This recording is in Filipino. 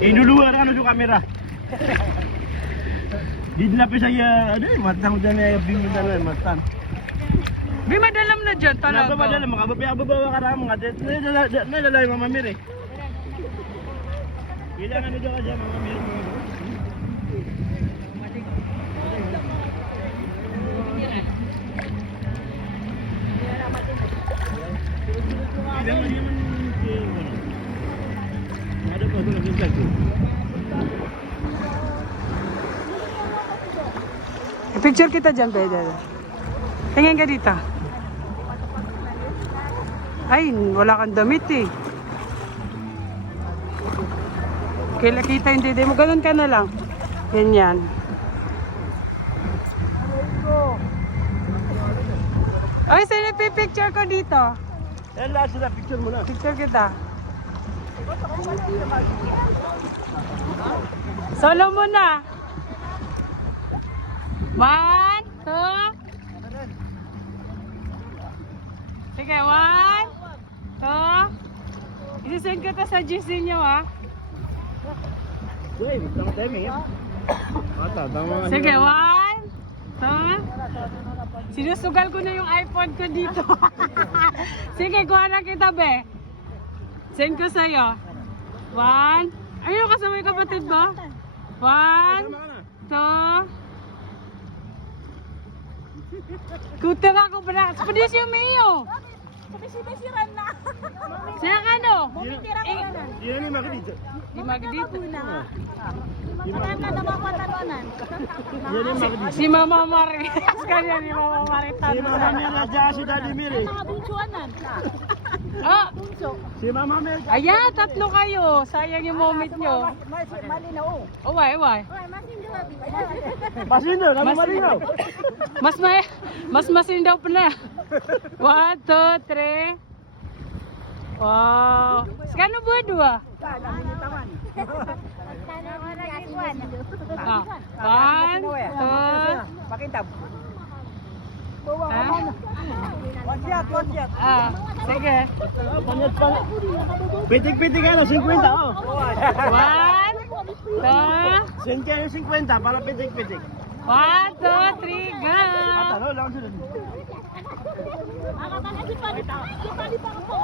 Inuluar ano yung kamera. Di dinapis saya, ano matang dyan bingi na lang, matang. Di madalam na dyan talaga. Madalam, makababawa ka na mga, nadala yung Mama Mir eh. Kailangan nyo ka dyan, Mama Mir. Ada pa ito nag-vlog ko. Picture kita dyan, pwede. Tingin ka dito. Ay, wala kang damit eh. Kailan kita yung dede mo, ganun ka na lang. Ganyan. Ay, sino picture ko dito? Yan lahat sila, picture mo na. Picture kita. Solo muna. 1, 2. Sige, 1, 2. Isisend ko to sa GC nyo, ha? Uy, tama timing yan. Ata, tama nga. Sige, 1, 2. Sinusugal ko na yung iPhone ko dito. Sige, kuha na kita, be. Send ko sa'yo. 1. Ayun, kasama yung kapatid mo. 1, 2. Kuta ako pa na. Padis yung mayo. Bisiran na. Siya ka no? Bumitira ko na. Yan yung maki dito. Di magdito. Matahan ka na mga patalunan. Yan yung maki dito. Si Mama Maritas kanya ni Mama Maritas. Si Mama Mir at saka si Daddy Mir eh. Mga bunsuanan. Oh, Si Mama Mir. ayan, tatlo kayo. Sayang yung moment nyo. Malinaw. Oh, why? Oy, masin daw. Pasino, kami malinaw. Mas masin daw pa na. 1, 2, 3. Wow. Skano ba dua? Ah, 1, 2. Pakintab. Ah, sige. Panyat pa. Pitik-pitik ano, 50 oh. 1, 2. Send kayo 50 para pitik-pitik. 1, 2, 3, go! Ata, no, lang sila. Ako ka na si Pani. Si Pani pa ako.